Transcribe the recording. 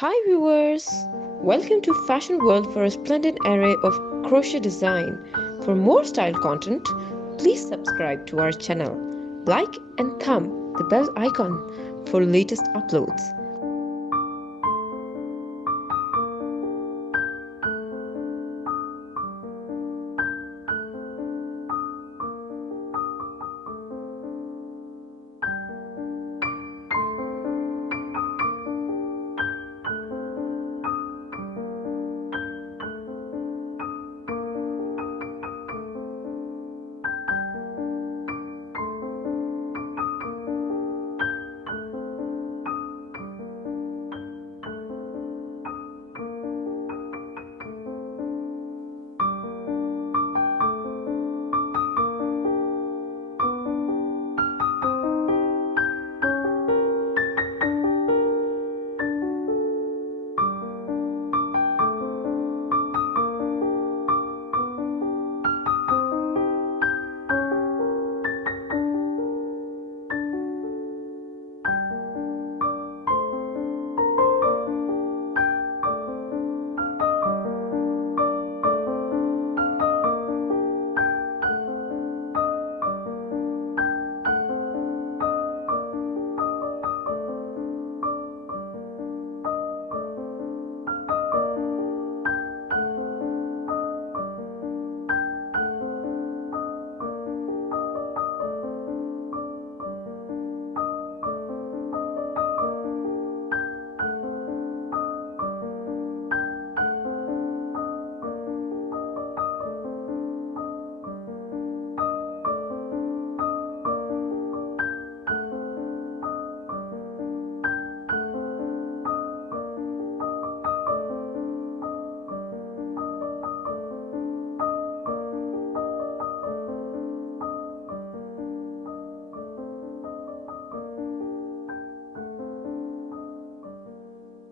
Hi viewers! Welcome to Fashion World for a splendid array of crochet design. For more style content, please subscribe to our channel. Like and thumb the bell icon for latest uploads.